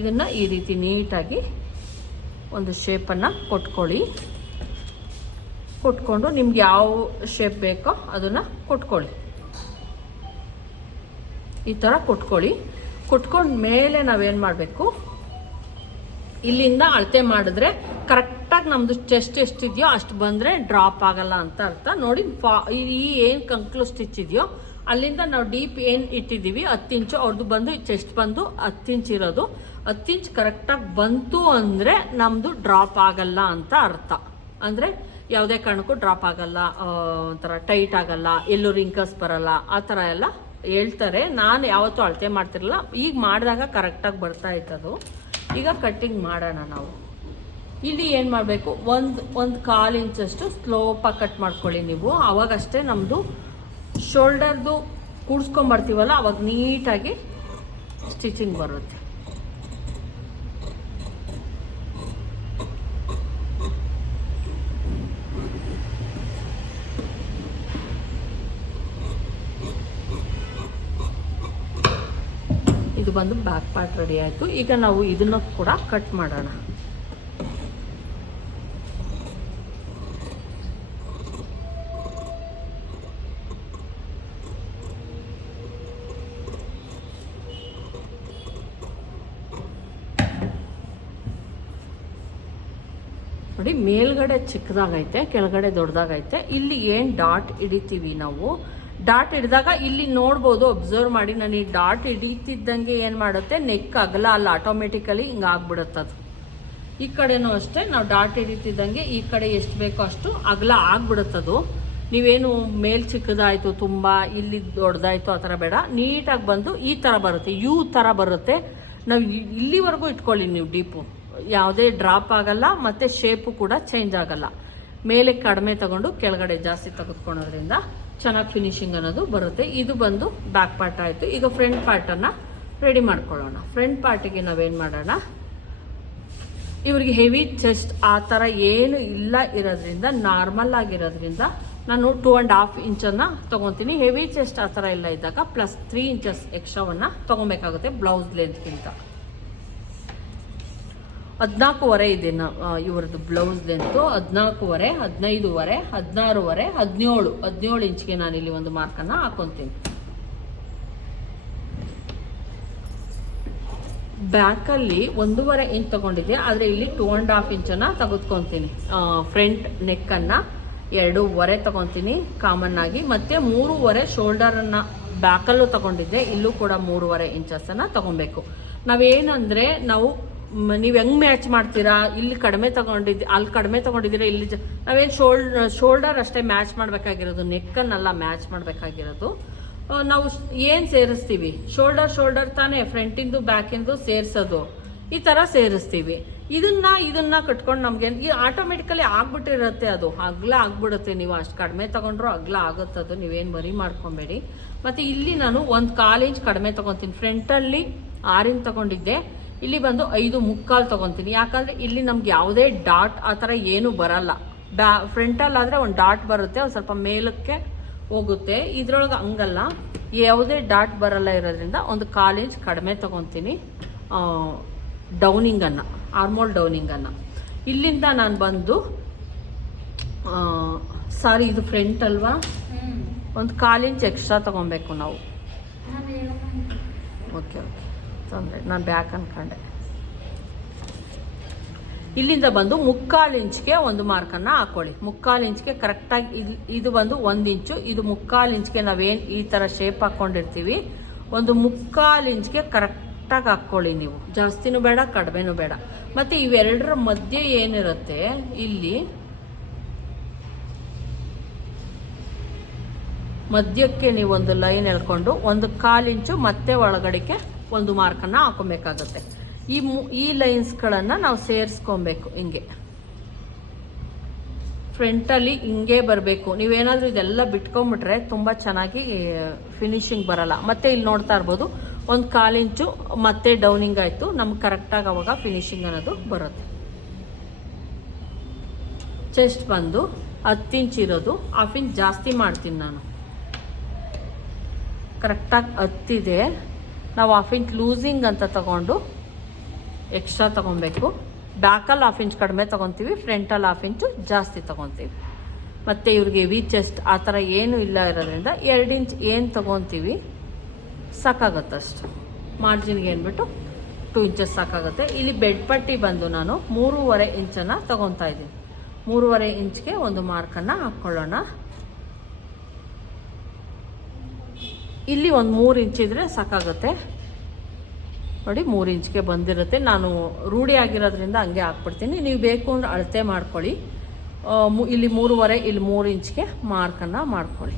ಇದನ್ನು ಈ ರೀತಿ ನೀಟಾಗಿ ಒಂದು ಶೇಪನ್ನು ಕೊಟ್ಕೊಳ್ಳಿ. ಕೊಟ್ಕೊಂಡು ನಿಮ್ಗೆ ಯಾವ ಶೇಪ್ ಬೇಕೋ ಅದನ್ನು ಕೊಟ್ಕೊಳ್ಳಿ. ಈ ಥರ ಕೊಟ್ಕೊಳ್ಳಿ. ಕೊಟ್ಕೊಂಡ ಮೇಲೆ ನಾವೇನು ಮಾಡಬೇಕು? ಇಲ್ಲಿಂದ ಅಳತೆ ಮಾಡಿದ್ರೆ ಕರೆಕ್ಟಾಗಿ ನಮ್ಮದು ಚೆಸ್ಟ್ ಎಷ್ಟಿದೆಯೋ ಅಷ್ಟು ಬಂದರೆ ಡ್ರಾಪ್ ಆಗಲ್ಲ ಅಂತ ಅರ್ಥ. ನೋಡಿ ಫಾ ಈ ಏನು ಕಂಕ್ಲು ಸ್ಟಿಚ್ ಇದೆಯೋ, ಅಲ್ಲಿಂದ ನಾವು ಡೀಪ್ ಏನು ಇಟ್ಟಿದ್ದೀವಿ? ಹತ್ತು ಇಂಚು ಅವ್ರದ್ದು ಬಂದು ಚೆಸ್ಟ್ ಬಂದು ಹತ್ತು ಇಂಚ್ ಇರೋದು. ಹತ್ತು ಇಂಚ್ ಕರೆಕ್ಟಾಗಿ ಬಂತು ಅಂದರೆ ನಮ್ಮದು ಡ್ರಾಪ್ ಆಗಲ್ಲ ಅಂತ ಅರ್ಥ. ಅಂದರೆ ಯಾವುದೇ ಕಾರಣಕ್ಕೂ ಡ್ರಾಪ್ ಆಗಲ್ಲ ಒಂಥರ ಟೈಟ್ ಆಗಲ್ಲ ಎಲ್ಲೂ ರಿಂಕಲ್ಸ್ ಬರಲ್ಲ, ಆ ಥರ ಎಲ್ಲ ಹೇಳ್ತಾರೆ. ನಾನು ಯಾವತ್ತೂ ಅಳತೆ ಮಾಡ್ತಿರಲಿಲ್ಲ. ಈಗ ಮಾಡಿದಾಗ ಕರೆಕ್ಟಾಗಿ ಬರ್ತಾ ಇತ್ತದು ಈಗ ಕಟ್ಟಿಂಗ್ ಮಾಡೋಣ ನಾವು. ಇಲ್ಲಿ ಏನು ಮಾಡಬೇಕು? ಒಂದು ಒಂದು ಕಾಲು ಇಂಚಷ್ಟು ಸ್ಲೋಪಾಗಿ ಕಟ್ ಮಾಡ್ಕೊಳ್ಳಿ ನೀವು. ಅವಾಗಷ್ಟೇ ನಮ್ಮದು ಶೋಲ್ಡರ್ದು ಕೂಡ್ಸ್ಕೊಂಬರ್ತೀವಲ್ಲ ಅವಾಗ ನೀಟಾಗಿ ಸ್ಟಿಚಿಂಗ್ ಬರುತ್ತೆ. ಇದು ಬಂದು ಬ್ಯಾಕ್ ಪಾರ್ಟ್ ರೆಡಿ ಆಯಿತು. ಈಗ ನಾವು ಇದನ್ನು ಕೂಡ ಕಟ್ ಮಾಡೋಣ. ನೋಡಿ, ಮೇಲ್ಗಡೆ ಚಿಕ್ಕದಾಗೈತೆ, ಕೆಳಗಡೆ ದೊಡ್ಡದಾಗೈತೆ. ಇಲ್ಲಿ ಏನು ಡಾಟ್ ಹಿಡಿತೀವಿ ನಾವು? ಡಾಟ್ ಹಿಡಿದಾಗ ಇಲ್ಲಿ ನೋಡ್ಬೋದು ಅಬ್ಸರ್ವ್ ಮಾಡಿ. ನಾನು ಈ ಡಾಟ್ ಹಿಡಿತಿದ್ದಂಗೆ ಏನು ಮಾಡುತ್ತೆ? ನೆಕ್ ಅಗಲ ಅಲ್ಲ ಆಟೋಮೆಟಿಕಲಿ ಹಿಂಗೆ ಆಗ್ಬಿಡುತ್ತೆ ಅದು. ಈ ಕಡೆನೂ ಅಷ್ಟೇ, ನಾವು ಡಾಟ್ ಹಿಡಿತಿದ್ದಂಗೆ ಈ ಕಡೆ ಎಷ್ಟು ಬೇಕೋ ಅಷ್ಟು ಅಗಲ ಆಗ್ಬಿಡುತ್ತದು ನೀವೇನು ಮೇಲ್ ಚಿಕ್ಕದಾಯಿತು, ತುಂಬ ಇಲ್ಲಿ ದೊಡ್ಡದಾಯಿತು, ಆ ಥರ ಬೇಡ. ನೀಟಾಗಿ ಬಂದು ಈ ಥರ ಬರುತ್ತೆ, ಯು ಥರ ಬರುತ್ತೆ. ನಾವು ಇಲ್ಲಿವರೆಗೂ ಇಟ್ಕೊಳ್ಳಿ ನೀವು ಡೀಪು. ಯಾವುದೇ ಡ್ರಾಪ್ ಆಗಲ್ಲ, ಮತ್ತು ಶೇಪು ಕೂಡ ಚೇಂಜ್ ಆಗಲ್ಲ. ಮೇಲೆ ಕಡಿಮೆ ತಗೊಂಡು ಕೆಳಗಡೆ ಜಾಸ್ತಿ ತೆಗೆದುಕೊಳ್ಳೋದ್ರಿಂದ ಚೆನ್ನಾಗಿ ಫಿನಿಶಿಂಗ್ ಅನ್ನೋದು ಬರುತ್ತೆ. ಇದು ಬಂದು ಬ್ಯಾಕ್ ಪಾರ್ಟ್ ಆಯಿತು. ಈಗ ಫ್ರಂಟ್ ಪಾರ್ಟನ್ನು ರೆಡಿ ಮಾಡ್ಕೊಳ್ಳೋಣ. ಫ್ರಂಟ್ ಪಾರ್ಟಿಗೆ ನಾವೇನು ಮಾಡೋಣ? ಇವ್ರಿಗೆ ಹೆವಿ ಚೆಸ್ಟ್ ಆ ಥರ ಏನು ಇಲ್ಲ ಇರೋದ್ರಿಂದ ನಾರ್ಮಲ್ ಆಗಿರೋದ್ರಿಂದ ನಾನು ಟೂ ಆ್ಯಂಡ್ ಹಾಫ್ ಇಂಚನ್ನು ತೊಗೊತೀನಿ. ಹೆವಿ ಚೆಸ್ಟ್ ಆ ಥರ ಇಲ್ಲ ಇದ್ದಾಗ ಪ್ಲಸ್ ತ್ರೀ ಇಂಚಸ್ ಎಕ್ಸ್ಟ್ರಾವನ್ನು ತೊಗೊಬೇಕಾಗುತ್ತೆ ಬ್ಲೌಸ್ ಲೆಂತ್ಗಿಂತ ಹದಿನಾಲ್ಕೂವರೆ ಇದೆ ನ ಇವ್ರದ್ದು ಬ್ಲೌಸ್ ಲೆಂತು ಹದಿನಾಲ್ಕೂವರೆ, ಹದಿನೈದುವರೆ, ಹದಿನಾರೂವರೆ, ಹದಿನೇಳು. ಹದಿನೇಳು ಇಂಚ್ಗೆ ನಾನು ಇಲ್ಲಿ ಒಂದು ಮಾರ್ಕನ್ನು ಹಾಕೊತೀನಿ. ಬ್ಯಾಕಲ್ಲಿ ಒಂದೂವರೆ ಇಂಚ್ ತಗೊಂಡಿದ್ದೆ, ಆದರೆ ಇಲ್ಲಿ ಟೂ ಆ್ಯಂಡ್ ಹಾಫ್ ಇಂಚನ್ನು ತೆಗೆದುಕೊತೀನಿ. ಫ್ರಂಟ್ ನೆಕ್ಕನ್ನು ಎರಡೂವರೆ ತೊಗೊತೀನಿ ಕಾಮನ್ ಆಗಿ. ಮತ್ತು ಮೂರುವರೆ ಶೋಲ್ಡರನ್ನು ಬ್ಯಾಕಲ್ಲೂ ತಗೊಂಡಿದ್ದೆ, ಇಲ್ಲೂ ಕೂಡ ಮೂರುವರೆ ಇಂಚಸ್ಸನ್ನು ತಗೊಬೇಕು. ನಾವೇನಂದರೆ, ನಾವು ನೀವು ಹೆಂಗ್ ಮ್ಯಾಚ್ ಮಾಡ್ತೀರಾ? ಇಲ್ಲಿ ಕಡಿಮೆ ತಗೊಂಡಿದ್ದಿ ಅಲ್ಲಿ ಕಡಿಮೆ ತಗೊಂಡಿದ್ದೀರಾ? ಇಲ್ಲಿ ಜ ನಾವೇನು ಶೋಲ್ಡ್ ಶೋಲ್ಡರ್ ಅಷ್ಟೇ ಮ್ಯಾಚ್ ಮಾಡಬೇಕಾಗಿರೋದು ನೆಕ್ಕನ್ನೆಲ್ಲ ಮ್ಯಾಚ್ ಮಾಡಬೇಕಾಗಿರೋದು. ನಾವು ಏನು ಸೇರಿಸ್ತೀವಿ? ಶೋಲ್ಡರ್ ಶೋಲ್ಡರ್ ತಾನೇ ಫ್ರಂಟಿಂದು ಬ್ಯಾಕಿಂದು ಸೇರಿಸೋದು. ಈ ಥರ ಸೇರಿಸ್ತೀವಿ. ಇದನ್ನ ಇದನ್ನ ಕಟ್ಕೊಂಡು ನಮಗೆ ಈ ಆಟೋಮೆಟಿಕಲಿ ಆಗ್ಬಿಟ್ಟಿರುತ್ತೆ ಅದು. ಅಗ್ಲ ಆಗ್ಬಿಡುತ್ತೆ ನೀವು ಅಷ್ಟು ಕಡಿಮೆ ತಗೊಂಡ್ರು ಅಗ್ಲ ಅದು. ನೀವೇನು ಮರಿ ಮಾಡ್ಕೊಬೇಡಿ. ಮತ್ತು ಇಲ್ಲಿ ನಾನು ಒಂದು ಕಾಲು ಇಂಚ್ ಕಡಿಮೆ ತೊಗೊತೀನಿ. ಫ್ರಂಟಲ್ಲಿ ಆರು ಇಂಚ್ ತಗೊಂಡಿದ್ದೆ. ಇಲ್ಲಿ ಬಂದು ಐದು ಮುಕ್ಕಾಲು ತೊಗೊತೀನಿ. ಯಾಕಂದರೆ ಇಲ್ಲಿ ನಮ್ಗೆ ಯಾವುದೇ ಡಾಟ್ ಆ ಥರ ಏನೂ ಬರಲ್ಲ. ಬ್ಯಾ ಫ್ರಂಟಲ್ಲಾದರೆ ಒಂದು ಡಾಟ್ ಬರುತ್ತೆ ಒಂದು ಸ್ವಲ್ಪ ಮೇಲಕ್ಕೆ ಹೋಗುತ್ತೆ. ಇದ್ರೊಳಗೆ ಹಂಗಲ್ಲ. ಯಾವುದೇ ಡಾಟ್ ಬರಲ್ಲ ಇರೋದ್ರಿಂದ ಒಂದು ಕಾಲು ಇಂಚ್ ಕಡಿಮೆ ತೊಗೊತೀನಿ. ಡೌನಿಂಗನ್ನು ಆರ್ಮೋಲ್ ಡೌನಿಂಗನ್ನು ಇಲ್ಲಿಂದ ನಾನು ಬಂದು ಸಾರಿ ಇದು ಫ್ರಂಟ್ ಅಲ್ವಾ? ಒಂದು ಕಾಲು ಇಂಚ್ ಎಕ್ಸ್ಟ್ರಾ ತೊಗೊಬೇಕು ನಾವು. Okay okay. ತೊಂದರೆ, ನಾನು ಬ್ಯಾಕ್ ಅನ್ಕೊಂಡೆ. ಇಲ್ಲಿಂದ ಬಂದು ಮುಕ್ಕಾಲು ಇಂಚ್ಗೆ ಒಂದು ಮಾರ್ಕನ್ನು ಹಾಕೊಳ್ಳಿ. ಮುಕ್ಕಾಲು ಇಂಚ್ಗೆ ಕರೆಕ್ಟಾಗಿ ಇದು ಇದು ಬಂದು ಒಂದು ಇಂಚು. ಇದು ಮುಕ್ಕಾಲು ಇಂಚ್ಗೆ ನಾವೇನು ಈ ಥರ ಶೇಪ್ ಹಾಕ್ಕೊಂಡಿರ್ತೀವಿ ಒಂದು ಮುಕ್ಕಾಲು ಇಂಚ್ಗೆ ಕರೆಕ್ಟಾಗಿ ಹಾಕ್ಕೊಳ್ಳಿ ನೀವು. ಜಾಸ್ತಿನೂ ಬೇಡ, ಕಡಿಮೆನೂ ಬೇಡ. ಮತ್ತು ಇವೆರಡರ ಮಧ್ಯೆ ಏನಿರುತ್ತೆ, ಇಲ್ಲಿ ಮಧ್ಯಕ್ಕೆ ನೀವು ಒಂದು ಲೈನ್ ಎಳ್ಕೊಂಡು ಒಂದು ಕಾಲು ಇಂಚು ಮತ್ತೆ ಒಳಗಡೆಗೆ ಒಂದು ಮಾರ್ಕನ್ನು ಹಾಕೊಬೇಕಾಗತ್ತೆ. ಈ ಮು, ಈ ಲೈನ್ಸ್ಗಳನ್ನು ನಾವು ಸೇರಿಸ್ಕೊಬೇಕು ಹಿಂಗೆ. ಫ್ರಂಟಲ್ಲಿ ಹಿಂಗೆ ಬರಬೇಕು. ನೀವೇನಾದರೂ ಇದೆಲ್ಲ ಬಿಟ್ಕೊಂಬಿಟ್ರೆ ತುಂಬ ಚೆನ್ನಾಗಿ ಫಿನಿಶಿಂಗ್ ಬರಲ್ಲ. ಮತ್ತೆ ಇಲ್ಲಿ ನೋಡ್ತಾ ಇರ್ಬೋದು, ಒಂದು ಕಾಲಿಂಚು ಮತ್ತೆ ಡೌನಿಂಗ್ ಆಯಿತು. ನಮ್ಗೆ ಕರೆಕ್ಟಾಗಿ ಅವಾಗ ಫಿನಿಶಿಂಗ್ ಅನ್ನೋದು ಬರುತ್ತೆ. ಚೆಸ್ಟ್ ಬಂದು ಹತ್ತು ಇಂಚ್ ಇರೋದು, ಹಾಫ್ ಇಂಚ್ ಜಾಸ್ತಿ ಮಾಡ್ತೀನಿ ನಾನು. ಕರೆಕ್ಟಾಗಿ ಹತ್ತಿದೆ. ನಾವು ಹಾಫ್ ಇಂಚ್ ಲೂಸಿಂಗ್ ಅಂತ ತಗೊಂಡು ಎಕ್ಸ್ಟ್ರಾ ತೊಗೊಬೇಕು ಬ್ಯಾಕಲ್ಲಿ ಹಾಫ್ ಇಂಚ್ ಕಡಿಮೆ ತೊಗೊತೀವಿ ಫ್ರಂಟಲ್ಲಿ ಹಾಫ್ ಇಂಚು ಜಾಸ್ತಿ ತೊಗೊತೀವಿ. ಮತ್ತು ಇವ್ರಿಗೆ ವಿ ಚೆಸ್ಟ್ ಆ ಥರ ಏನೂ ಇಲ್ಲ ಇರೋದ್ರಿಂದ ಎರಡು ಇಂಚ್ ಏನು ತೊಗೊತೀವಿ, ಸಾಕಾಗುತ್ತೆ ಅಷ್ಟು. ಮಾರ್ಜಿನ್ಗೆ ಏನ್ಬಿಟ್ಟು ಟೂ ಇಂಚಸ್ ಸಾಕಾಗುತ್ತೆ. ಇಲ್ಲಿ ಬೆಡ್ ಪಟ್ಟಿ ಬಂದು ನಾನು ಮೂರುವರೆ ಇಂಚನ್ನು ತಗೊತಾ ಇದ್ದೀನಿ. ಮೂರುವರೆ ಇಂಚ್ಗೆ ಒಂದು ಮಾರ್ಕನ್ನು ಹಾಕ್ಕೊಳ್ಳೋಣ. ಇಲ್ಲಿ ಒಂದು ಮೂರು ಇಂಚ್ ಇದ್ರೆ ಸಾಕಾಗುತ್ತೆ. ನೋಡಿ, ಮೂರು ಇಂಚ್ಗೆ ಬಂದಿರುತ್ತೆ. ನಾನು ರೂಢಿ ಆಗಿರೋದ್ರಿಂದ ಹಂಗೆ ಹಾಕ್ಬಿಡ್ತೀನಿ. ನೀವು ಬೇಕು ಅಂದರೆ ಅಳತೆ ಮಾಡ್ಕೊಳ್ಳಿ. ಇಲ್ಲಿ ಮೂರುವರೆ, ಇಲ್ಲಿ ಮೂರು ಇಂಚ್ಗೆ ಮಾರ್ಕನ್ನು ಮಾಡ್ಕೊಳ್ಳಿ.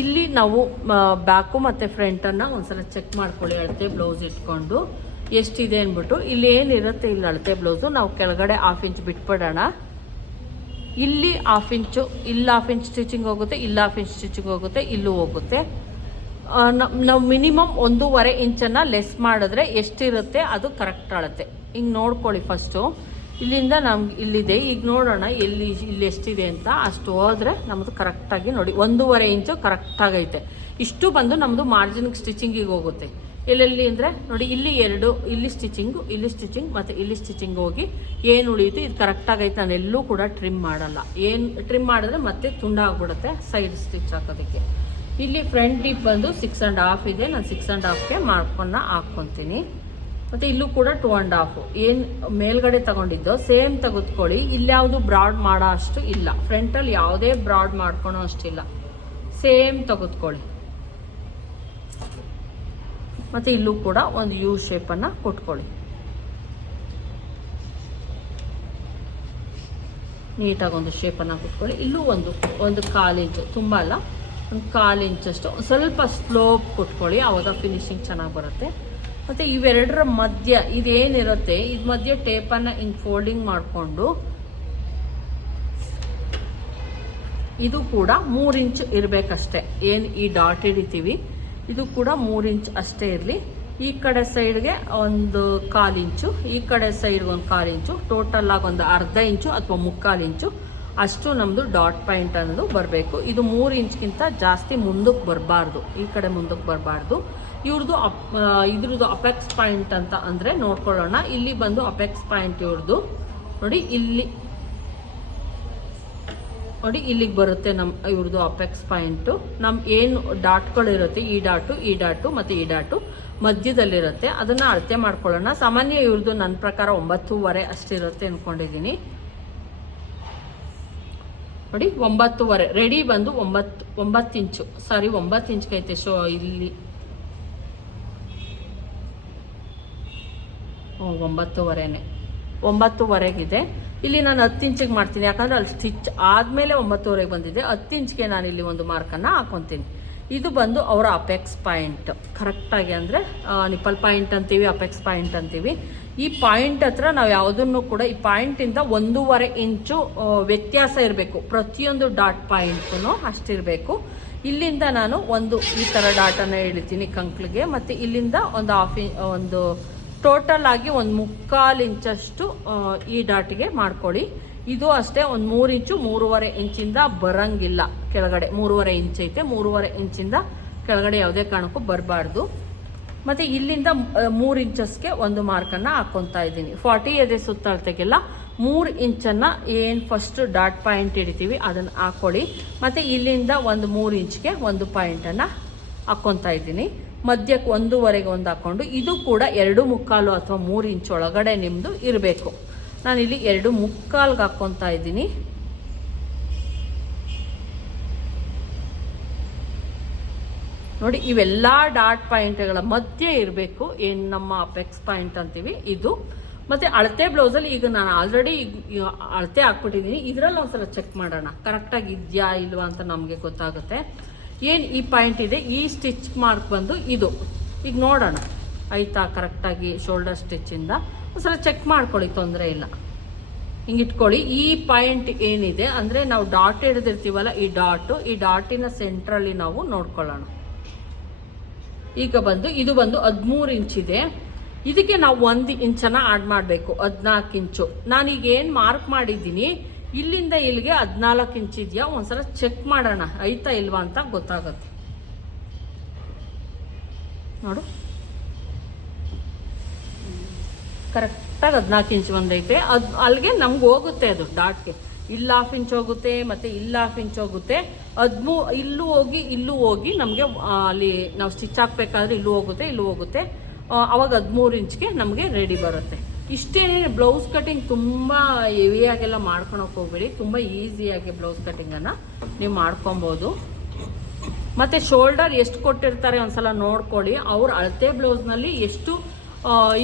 ಇಲ್ಲಿ ನಾವು ಬ್ಯಾಕು ಮತ್ತು ಫ್ರಂಟನ್ನು ಒಂದ್ಸಲ ಚೆಕ್ ಮಾಡ್ಕೊಳ್ಳಿ, ಅಳತೆ ಬ್ಲೌಸ್ ಇಟ್ಕೊಂಡು. ಎಷ್ಟಿದೆ ಅಂದ್ಬಿಟ್ಟು. ಇಲ್ಲಿ ಏನಿರುತ್ತೆ ಇಲ್ಲಿ ಅಳತೆ ಬ್ಲೌಸು ನಾವು ಕೆಳಗಡೆ ಹಾಫ್ ಇಂಚ್ ಬಿಟ್ಬಿಡೋಣ. ಇಲ್ಲಿ ಹಾಫ್ ಇಂಚು ಇಲ್ಲಿ ಹಾಫ್ ಇಂಚ್ ಸ್ಟಿಚಿಂಗ್ ಹೋಗುತ್ತೆ, ಇಲ್ಲಿ ಹಾಫ್ ಇಂಚ್ ಸ್ಟಿಚಿಂಗ್ ಹೋಗುತ್ತೆ, ಇಲ್ಲೂ ಹೋಗುತ್ತೆ. ನಾವು ಮಿನಿಮಮ್ ಒಂದೂವರೆ ಇಂಚನ್ನು ಲೆಸ್ ಮಾಡಿದ್ರೆ ಎಷ್ಟಿರುತ್ತೆ, ಅದು ಕರೆಕ್ಟ್ ಆಳುತ್ತೆ. ಹಿಂಗೆ ನೋಡ್ಕೊಳ್ಳಿ ಫಸ್ಟು ಇಲ್ಲಿಂದ ನಮ್ಗೆ ಇಲ್ಲಿದೆ. ಈಗ ನೋಡೋಣ ಎಲ್ಲಿ, ಇಲ್ಲಿ ಎಷ್ಟಿದೆ ಅಂತ. ಅಷ್ಟು ಹೋದರೆ ನಮ್ಮದು ಕರೆಕ್ಟಾಗಿ ನೋಡಿ. ಒಂದೂವರೆ ಇಂಚು ಕರೆಕ್ಟಾಗೈತೆ ಇಷ್ಟು ಬಂದು ನಮ್ಮದು ಮಾರ್ಜಿನ್ಗೆ ಸ್ಟಿಚಿಂಗಿಗೆ ಹೋಗುತ್ತೆ. ಎಲ್ಲೆಲ್ಲಿ ಅಂದರೆ ನೋಡಿ, ಇಲ್ಲಿ ಎರಡು, ಇಲ್ಲಿ ಸ್ಟಿಚಿಂಗು ಇಲ್ಲಿ ಸ್ಟಿಚಿಂಗ್ ಮತ್ತು ಇಲ್ಲಿ ಸ್ಟಿಚಿಂಗ್ ಹೋಗಿ ಏನು ಉಳಿಯುತ್ತೆ? ಇದು ಕರೆಕ್ಟಾಗೈತೆ ನಾನು ಎಲ್ಲೂ ಕೂಡ ಟ್ರಿಮ್ ಮಾಡಲ್ಲ. ಏನು ಟ್ರಿಮ್ ಮಾಡಿದ್ರೆ ಮತ್ತೆ ತುಂಡಾಗ್ಬಿಡುತ್ತೆ ಸೈಡ್ ಸ್ಟಿಚ್ ಹಾಕೋದಕ್ಕೆ. ಇಲ್ಲಿ ಫ್ರಂಟ್ ಡಿಪ್ ಬಂದು ಸಿಕ್ಸ್ ಆ್ಯಂಡ್ ಹಾಫ್ ಇದೆ. ನಾನು ಸಿಕ್ಸ್ ಆ್ಯಂಡ್ ಹಾಫ್ಗೆ ಮಾರ್ಕನ್ನು ಹಾಕ್ಕೊತೀನಿ ಮತ್ತು ಇಲ್ಲೂ ಕೂಡ ಟೂ ಆ್ಯಂಡ್ ಹಾಫು ಏನು ಮೇಲ್ಗಡೆ ತಗೊಂಡಿದ್ದೋ ಸೇಮ್ ತೆಗೆದುಕೊಳ್ಳಿ. ಇಲ್ಯಾವುದು ಬ್ರಾಡ್ ಮಾಡೋ ಅಷ್ಟು ಇಲ್ಲ. ಫ್ರಂಟಲ್ಲಿ ಯಾವುದೇ ಬ್ರಾಡ್ ಮಾಡ್ಕೊಳೋ ಅಷ್ಟಿಲ್ಲ. ಸೇಮ್ ತೆಗೆದುಕೊಳ್ಳಿ. ಮತ್ತು ಇಲ್ಲೂ ಕೂಡ ಒಂದು ಯು ಶೇಪನ್ನು ಕೊಟ್ಕೊಳ್ಳಿ. ನೀಟಾಗಿ ಒಂದು ಶೇಪನ್ನು ಕೊಟ್ಕೊಳ್ಳಿ. ಇಲ್ಲೂ ಒಂದು ಒಂದು ಕಾಲು ಇಂಚು ತುಂಬ ಅಲ್ಲ, ಒಂದು ಕಾಲು ಇಂಚಷ್ಟು ಸ್ವಲ್ಪ ಸ್ಲೋಪ್ ಕೊಟ್ಕೊಳ್ಳಿ ಆವಾಗ ಫಿನಿಶಿಂಗ್ ಚೆನ್ನಾಗಿ ಬರುತ್ತೆ. ಮತ್ತು ಇವೆರಡರ ಮಧ್ಯ ಇದೇನಿರುತ್ತೆ, ಇದು ಮಧ್ಯೆ ಟೇಪನ್ನು ಹಿಂಗೆ ಫೋಲ್ಡಿಂಗ್ ಮಾಡಿಕೊಂಡು, ಇದು ಕೂಡ ಮೂರು ಇಂಚ್ ಇರಬೇಕಷ್ಟೆ. ಏನು ಈ ಡಾಟ್ ಹಿಡಿತೀವಿ? ಇದು ಕೂಡ ಮೂರು ಇಂಚ್ ಅಷ್ಟೇ ಇರಲಿ. ಈ ಕಡೆ ಸೈಡ್ಗೆ ಒಂದು ಕಾಲು ಇಂಚು, ಈ ಕಡೆ ಸೈಡ್ಗೆ ಒಂದು ಕಾಲು ಇಂಚು ಟೋಟಲ್ ಆಗಿ ಒಂದು ಅರ್ಧ ಇಂಚು ಅಥವಾ ಮುಕ್ಕಾಲು ಇಂಚು. ಅಷ್ಟು ನಮ್ಮದು ಡಾಟ್ ಪಾಯಿಂಟ್ ಅನ್ನೋದು ಬರಬೇಕು. ಇದು ಮೂರು ಇಂಚ್ಗಿಂತ ಜಾಸ್ತಿ ಮುಂದಕ್ಕೆ ಬರಬಾರ್ದು. ಈ ಕಡೆ ಮುಂದಕ್ಕೆ ಬರಬಾರ್ದು. ಇವ್ರದ್ದು ಅಪ್ ಇದ್ರದ್ದು ಅಪೆಕ್ಸ್ ಪಾಯಿಂಟ್ ಅಂತ ಅಂದರೆ ನೋಡ್ಕೊಳ್ಳೋಣ. ಇಲ್ಲಿ ಬಂದು ಅಪೆಕ್ಸ್ ಪಾಯಿಂಟ್ ಇವ್ರದ್ದು ನೋಡಿ, ಇಲ್ಲಿ ನೋಡಿ, ಇಲ್ಲಿಗೆ ಬರುತ್ತೆ ನಮ್ಮ, ಇವ್ರದ್ದು ಅಪೆಕ್ಸ್ ಪಾಯಿಂಟು ನಮ್ಮ ಏನು ಡಾಟ್ಗಳಿರುತ್ತೆ, ಈ ಡಾಟು ಈ ಡಾಟು ಮತ್ತು ಈ ಡಾಟು ಮಧ್ಯದಲ್ಲಿರುತ್ತೆ. ಅದನ್ನು ಅಳತೆ ಮಾಡ್ಕೊಳ್ಳೋಣ. ಸಾಮಾನ್ಯ ಇವ್ರದ್ದು ನನ್ನ ಪ್ರಕಾರ ಒಂಬತ್ತೂವರೆ ಅಷ್ಟಿರುತ್ತೆ ಅಂದ್ಕೊಂಡಿದ್ದೀನಿ ನೋಡಿ, ಒಂಬತ್ತುವರೆ. ರೆಡಿ ಬಂದು ಒಂಬತ್ತು ಒಂಬತ್ತು ಇಂಚು. ಸಾರಿ ಒಂಬತ್ತು ಇಂಚ್ಗೈತೆ ಶೋ ಇಲ್ಲಿ. ಒಂಬತ್ತುವರೆನೇ. ಒಂಬತ್ತುವರೆಗಿದೆ. ಇಲ್ಲಿ ನಾನು ಹತ್ತು ಇಂಚಿಗೆ ಮಾಡ್ತೀನಿ. ಯಾಕಂದರೆ ಅಲ್ಲಿ ಸ್ಟಿಚ್ ಆದಮೇಲೆ ಒಂಬತ್ತುವರೆಗೆ ಬಂದಿದೆ. ಹತ್ತು ಇಂಚಿಗೆ ನಾನು ಇಲ್ಲಿ ಒಂದು ಮಾರ್ಕನ್ನು ಹಾಕೊತೀನಿ. ಇದು ಬಂದು ಅವರ ಅಪೆಕ್ಸ್ ಪಾಯಿಂಟ್ ಕರೆಕ್ಟಾಗಿ ಅಂದರೆ ನಿಪ್ಪಲ್ ಪಾಯಿಂಟ್ ಅಂತೀವಿ ಅಪೆಕ್ಸ್ ಪಾಯಿಂಟ್ ಅಂತೀವಿ. ಈ ಪಾಯಿಂಟ್ ಹತ್ರ ನಾವು ಯಾವುದನ್ನು ಕೂಡ, ಈ ಪಾಯಿಂಟಿಂದ ಒಂದೂವರೆ ಇಂಚು ವ್ಯತ್ಯಾಸ ಇರಬೇಕು. ಪ್ರತಿಯೊಂದು ಡಾಟ್ ಪಾಯಿಂಟ್ನೂ ಅಷ್ಟಿರಬೇಕು. ಇಲ್ಲಿಂದ ನಾನು ಒಂದು ಈ ಥರ ಡಾಟನ್ನು ಎಳಿತೀನಿ ಕಂಕ್ಳಿಗೆ. ಮತ್ತು ಇಲ್ಲಿಂದ ಒಂದು ಹಾಫ್ ಒಂದು ಟೋಟಲ್ ಆಗಿ ಒಂದು ಮುಕ್ಕಾಲು ಇಂಚಷ್ಟು ಈ ಡಾಟಿಗೆ ಮಾಡ್ಕೊಳ್ಳಿ. ಇದು ಅಷ್ಟೇ, ಒಂದು ಮೂರು ಇಂಚು ಮೂರುವರೆ ಇಂಚಿಂದ ಬರಂಗಿಲ್ಲ ಕೆಳಗಡೆ. ಮೂರುವರೆ ಇಂಚ್ ಐತೆ, ಮೂರುವರೆ ಇಂಚಿಂದ ಕೆಳಗಡೆ ಯಾವುದೇ ಕಾರಣಕ್ಕೂ ಬರಬಾರ್ದು. ಮತ್ತು ಇಲ್ಲಿಂದ ಮೂರು ಇಂಚಸ್ಗೆ ಒಂದು ಮಾರ್ಕನ್ನು ಹಾಕ್ಕೊತಾ ಇದ್ದೀನಿ. ಫಾರ್ಟಿ ಎದೆ ಸುತ್ತಳತೆಗೆಲ್ಲ ಮೂರು ಇಂಚನ್ನು ಏನು ಫಸ್ಟ್ ಡಾಟ್ ಪಾಯಿಂಟ್ ಹಿಡಿತೀವಿ, ಅದನ್ನು ಹಾಕ್ಕೊಳ್ಳಿ ಮತ್ತು ಇಲ್ಲಿಂದ ಒಂದು ಮೂರು ಇಂಚ್ಗೆ ಒಂದು ಪಾಯಿಂಟನ್ನು ಹಾಕ್ಕೊತಾ ಇದ್ದೀನಿ. ಮಧ್ಯಕ್ಕೆ ಒಂದೂವರೆಗೆ ಒಂದು ಹಾಕ್ಕೊಂಡು, ಇದು ಕೂಡ ಎರಡು ಮುಕ್ಕಾಲು ಅಥವಾ ಮೂರು ಇಂಚ್ ಒಳಗಡೆ ನಿಮ್ಮದು ಇರಬೇಕು. ನಾನಿಲ್ಲಿ ಎರಡು ಮುಕ್ಕಾಲ್ಗೆ ಹಾಕ್ಕೊತಾ ಇದ್ದೀನಿ. ನೋಡಿ, ಇವೆಲ್ಲ ಡಾಟ್ ಪಾಯಿಂಟ್ಗಳ ಮಧ್ಯೆ ಇರಬೇಕು. ಏನು ನಮ್ಮ ಪೆಕ್ಸ್ ಪಾಯಿಂಟ್ ಅಂತೀವಿ, ಇದು. ಮತ್ತು ಅಳತೆ ಬ್ಲೌಸಲ್ಲಿ ಈಗ ನಾನು ಆಲ್ರೆಡಿ ಅಳತೆ ಹಾಕ್ಬಿಟ್ಟಿದ್ದೀನಿ. ಇದರಲ್ಲಿ ಒಂದ್ಸಲ ಚೆಕ್ ಮಾಡೋಣ. ಕರೆಕ್ಟಾಗಿ ಇದೆಯಾ ಇಲ್ವಾ ಅಂತ ನಮಗೆ ಗೊತ್ತಾಗುತ್ತೆ. ಏನು ಈ ಪಾಯಿಂಟ್ ಇದೆ? ಈ ಸ್ಟಿಚ್ ಮಾರ್ಕ್ ಬಂದು ಇದು. ಈಗ ನೋಡೋಣ. ಆಯಿತಾ? ಕರೆಕ್ಟಾಗಿ ಶೋಲ್ಡರ್ ಸ್ಟಿಚ್ಚಿಂದ ಒಂದ್ಸಲ ಚೆಕ್ ಮಾಡ್ಕೊಳ್ಳಿ, ತೊಂದರೆ ಇಲ್ಲ. ಹಿಂಗೆ ಇಟ್ಕೊಳ್ಳಿ. ಈ ಪಾಯಿಂಟ್ ಏನಿದೆ? ಅಂದರೆ ನಾವು ಡಾಟ್ ಹಿಡಿದಿರ್ತೀವಲ್ಲ, ಈ ಡಾಟು ಈ ಡಾಟಿನ ಸೆಂಟ್ರಲ್ಲಿ ನಾವು ನೋಡ್ಕೊಳ್ಳೋಣ. ಈಗ ಬಂದು, ಇದು ಬಂದು ಹದಿಮೂರು ಇಂಚಿದೆ ಇದಕ್ಕೆ ನಾವು ಒಂದು ಇಂಚನ್ನು ಆಡ್ ಮಾಡಬೇಕು. ಹದಿನಾಲ್ಕು ಇಂಚು ನಾನೀಗ ಏನು ಮಾರ್ಕ್ ಮಾಡಿದ್ದೀನಿ? ಇಲ್ಲಿಂದ ಇಲ್ಲಿಗೆ ಹದಿನಾಲ್ಕು ಇಂಚ್ ಇದೆಯಾ? ಒಂದ್ಸಲ ಚೆಕ್ ಮಾಡೋಣ. ಐತಾ ಇಲ್ವಾ ಅಂತ ಗೊತ್ತಾಗುತ್ತೆ. ನೋಡು. ಕರೆಕ್ಟ್ ಕರೆಕ್ಟಾಗಿ ಹದಿನಾಲ್ಕು ಇಂಚ್ ಬಂದೈತೆ. ಅದು ಅಲ್ಲಿಗೆ ನಮ್ಗೆ ಹೋಗುತ್ತೆ ಅದು ಡಾಟ್ಗೆ. ಇಲ್ಲಿ ಹಾಫ್ ಇಂಚ್ ಹೋಗುತ್ತೆ, ಮತ್ತು ಇಲ್ಲಿ ಹಾಫ್ ಇಂಚ್ ಹೋಗುತ್ತೆ. ಹದಿಮೂ ಇಲ್ಲೂ ಹೋಗಿ ಇಲ್ಲೂ ಹೋಗಿ ನಮಗೆ ಅಲ್ಲಿ ನಾವು ಸ್ಟಿಚ್ ಹಾಕ್ಬೇಕಾದ್ರೆ ಇಲ್ಲೂ ಹೋಗುತ್ತೆ ಇಲ್ಲೂ ಹೋಗುತ್ತೆ. ಅವಾಗ ಹದಿಮೂರು ಇಂಚ್ಗೆ ನಮಗೆ ರೆಡಿ ಬರುತ್ತೆ. ಇಷ್ಟೇ ಬ್ಲೌಸ್ ಕಟಿಂಗ್ ತುಂಬ ಹೆವಿಯಾಗೆಲ್ಲ ಮಾಡ್ಕೊಳಕ್ಕೆ ಹೋಗ್ಬೇಡಿ. ತುಂಬ ಈಸಿಯಾಗಿ ಬ್ಲೌಸ್ ಕಟಿಂಗನ್ನು ನೀವು ಮಾಡ್ಕೊಬೋದು. ಮತ್ತು ಶೋಲ್ಡರ್ ಎಷ್ಟು ಕೊಟ್ಟಿರ್ತಾರೆ ಒಂದ್ಸಲ ನೋಡ್ಕೊಳ್ಳಿ. ಅವ್ರ ಅಳತೆ ಬ್ಲೌಸ್ನಲ್ಲಿ ಎಷ್ಟು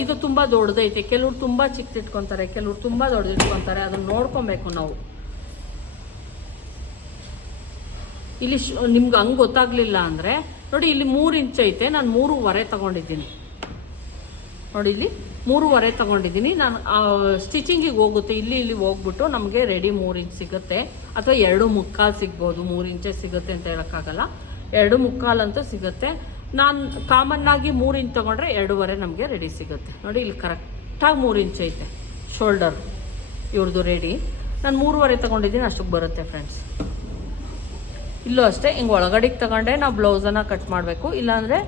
ಇದು ತುಂಬ ದೊಡ್ಡದೈತೆ. ಕೆಲವ್ರು ತುಂಬ ಚಿಕ್ಕದಿಟ್ಕೊತಾರೆ ಕೆಲವ್ರು ತುಂಬ ದೊಡ್ಡದಿಟ್ಕೊತಾರೆ. ಅದನ್ನ ನೋಡ್ಕೊಬೇಕು ನಾವು. ಇಲ್ಲಿ ನಿಮ್ಗೆ ಹಂಗೆ ಗೊತ್ತಾಗ್ಲಿಲ್ಲ ಅಂದರೆ, ನೋಡಿ ಇಲ್ಲಿ ಮೂರು ಇಂಚ್ ಐತೆ. ನಾನು ಮೂರುವರೆ ತಗೊಂಡಿದ್ದೀನಿ. ನೋಡಿ ಇಲ್ಲಿ. ಮೂರುವರೆ ತಗೊಂಡಿದ್ದೀನಿ. ನಾನು ಸ್ಟಿಚಿಂಗಿಗೆ ಹೋಗುತ್ತೆ. ಇಲ್ಲಿ ಇಲ್ಲಿ ಹೋಗ್ಬಿಟ್ಟು ನಮಗೆ ರೆಡಿ ಮೂರು ಇಂಚ್ ಸಿಗುತ್ತೆ. ಅಥವಾ ಎರಡು ಮುಕ್ಕಾಲು ಸಿಗ್ಬೋದು. ಮೂರು ಇಂಚೆ ಸಿಗುತ್ತೆ ಅಂತ ಹೇಳೋಕ್ಕಾಗಲ್ಲ. ಎರಡು ಅಂತ ಸಿಗುತ್ತೆ. ನಾನು ಕಾಮನ್ ಆಗಿ ಮೂರು ಇಂಚ್ ತೊಗೊಂಡ್ರೆ ಎರಡೂವರೆ ನಮಗೆ ರೆಡಿ ಸಿಗುತ್ತೆ. ನೋಡಿ, ಇಲ್ಲಿ ಕರೆಕ್ಟಾಗಿ ಮೂರು ಇಂಚ್ ಐತೆ. ಶೋಲ್ಡರ್ ಇವ್ರದ್ದು ರೆಡಿ ನಾನು ಮೂರುವರೆ ತೊಗೊಂಡಿದ್ದೀನಿ. ಅಷ್ಟಕ್ಕೆ ಬರುತ್ತೆ ಫ್ರೆಂಡ್ಸ್ ಇಲ್ಲೂ ಅಷ್ಟೇ. ಹಿಂಗೆ ಒಳಗಡೆಗೆ ತಗೊಂಡೆ ನಾವು ಬ್ಲೌಸನ್ನು ಕಟ್ ಮಾಡಬೇಕು. ಇಲ್ಲಾಂದರೆ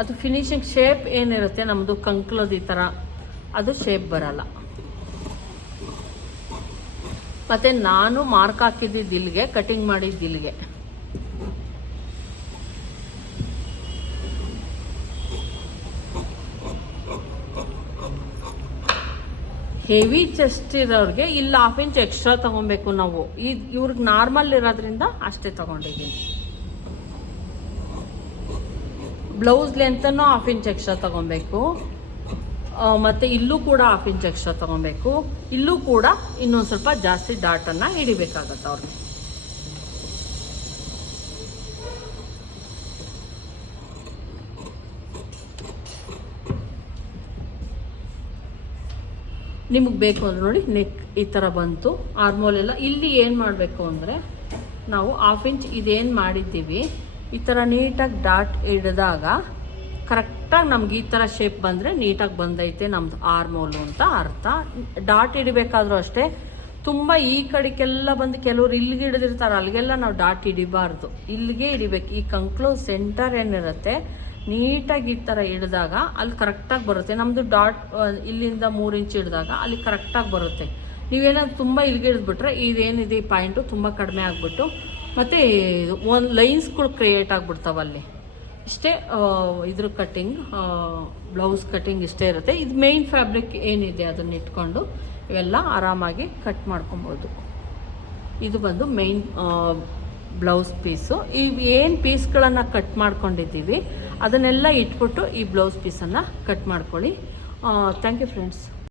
ಅದು ಫಿನಿಶಿಂಗ್ ಶೇಪ್ ಏನಿರುತ್ತೆ ನಮ್ಮದು ಕಂಕ್ಲದ ಈ ಥರ ಅದು ಶೇಪ್ ಬರಲ್ಲ. ಮತ್ತು ನಾನು ಮಾರ್ಕ್ ಹಾಕಿದ್ದಿದ್ದು ಇಲ್ಲಿಗೆ ಕಟಿಂಗ್ ಮಾಡಿದ್ದು ಇಲ್ಲಿಗೆ ಹೆವಿ ಚೆಸ್ಟ್ ಇರೋರಿಗೆ ಇಲ್ಲಿ ಹಾಫ್ ಇಂಚ್ ಎಕ್ಸ್ಟ್ರಾ ತಗೊಬೇಕು ನಾವು. ಈ ಇವ್ರಿಗೆ ನಾರ್ಮಲ್ ಇರೋದ್ರಿಂದ ಅಷ್ಟೇ ತಗೊಂಡಿದ್ದೀನಿ. ಬ್ಲೌಸ್ ಲೆಂತನ್ನು ಹಾಫ್ ಇಂಚ್ ಎಕ್ಸ್ಟ್ರಾ ತಗೊಬೇಕು. ಮತ್ತು ಮತ್ತೆ ಇಲ್ಲೂ ಕೂಡ ಹಾಫ್ ಇಂಚ್ ಎಕ್ಸ್ಟ್ರಾ ತಗೊಬೇಕು. ಇಲ್ಲೂ ಕೂಡ ಇನ್ನೊಂದು ಸ್ವಲ್ಪ ಜಾಸ್ತಿ ಡಾಟನ್ನು ಹಿಡಿಬೇಕಾಗತ್ತೆ ಅವ್ರಿಗೆ. ನಿಮಗೆ ಬೇಕು ಅಂದ್ರೆ ನೋಡಿ ನೆಕ್ ಈ ಥರ ಬಂತು. ಆರ್ಮೋಲೆಲ್ಲ ಇಲ್ಲಿ ಏನು ಮಾಡಬೇಕು ಅಂದರೆ ನಾವು ಹಾಫ್ ಇಂಚ್ ಇದೇನು ಮಾಡಿದ್ದೀವಿ. ಈ ಥರ ನೀಟಾಗಿ ಡಾಟ್ ಹಿಡಿದಾಗ ಕರೆಕ್ಟಾಗಿ ನಮ್ಗೆ ಈ ಥರ ಶೇಪ್ ಬಂದರೆ ನೀಟಾಗಿ ಬಂದೈತೆ ನಮ್ದು ಆರ್ಮೋಲು ಅಂತ ಅರ್ಥ. ಡಾಟ್ ಹಿಡಿಬೇಕಾದ್ರೂ ಅಷ್ಟೇ, ತುಂಬ ಈ ಕಡೆಗೆಲ್ಲ ಬಂದು ಕೆಲವ್ರು ಇಲ್ಲಿಗೆ ಹಿಡಿದಿರ್ತಾರೆ, ಅಲ್ಲಿಗೆಲ್ಲ ನಾವು ಡಾಟ್ ಹಿಡಿಬಾರ್ದು. ಇಲ್ಲಿಗೆ ಹಿಡಿಬೇಕು. ಈ ಕಂಕ್ಳು ಸೆಂಟರ್ ಏನಿರುತ್ತೆ, ನೀಟಾಗಿ ಈ ಥರ ಹಿಡಿದಾಗ ಅಲ್ಲಿ ಕರೆಕ್ಟಾಗಿ ಬರುತ್ತೆ. ನಮ್ಮದು ಡಾಟ್ ಇಲ್ಲಿಂದ ಮೂರು ಇಂಚ್ ಹಿಡಿದಾಗ ಅಲ್ಲಿ ಕರೆಕ್ಟಾಗಿ ಬರುತ್ತೆ. ನೀವೇನಾದ್ರು ತುಂಬ ಇಲ್ಲಿಗೆ ಹಿಡಿದ್ಬಿಟ್ರೆ ಇದೇನಿದೆ ಈ ಪಾಯಿಂಟು ತುಂಬ ಕಡಿಮೆ ಆಗಿಬಿಟ್ಟು ಮತ್ತು ಒಂದು ಲೈನ್ಸ್ಗಳು ಕ್ರಿಯೇಟ್ ಆಗಿಬಿಡ್ತಾವೆ ಅಲ್ಲಿ. ಇಷ್ಟೇ ಇದ್ರ ಕಟ್ಟಿಂಗ್ ಬ್ಲೌಸ್ ಕಟ್ಟಿಂಗ್ ಇಷ್ಟೇ ಇರುತ್ತೆ. ಇದು ಮೇಯ್ನ್ ಫ್ಯಾಬ್ರಿಕ್ ಏನಿದೆ ಅದನ್ನ ಇಟ್ಕೊಂಡು ಇವೆಲ್ಲ ಆರಾಮಾಗಿ ಕಟ್ ಮಾಡ್ಕೊಬೋದು. ಇದು ಬಂದು ಮೇಯ್ನ್ ಬ್ಲೌಸ್ ಪೀಸು ಈ ಏನು ಪೀಸ್ಗಳನ್ನು ಕಟ್ ಮಾಡ್ಕೊಂಡಿದ್ದೀವಿ, ಅದನ್ನೆಲ್ಲ ಇಟ್ಬಿಟ್ಟು ಈ ಬ್ಲೌಸ್ ಪೀಸನ್ನು ಕಟ್ ಮಾಡ್ಕೊಳ್ಳಿ. Thank you friends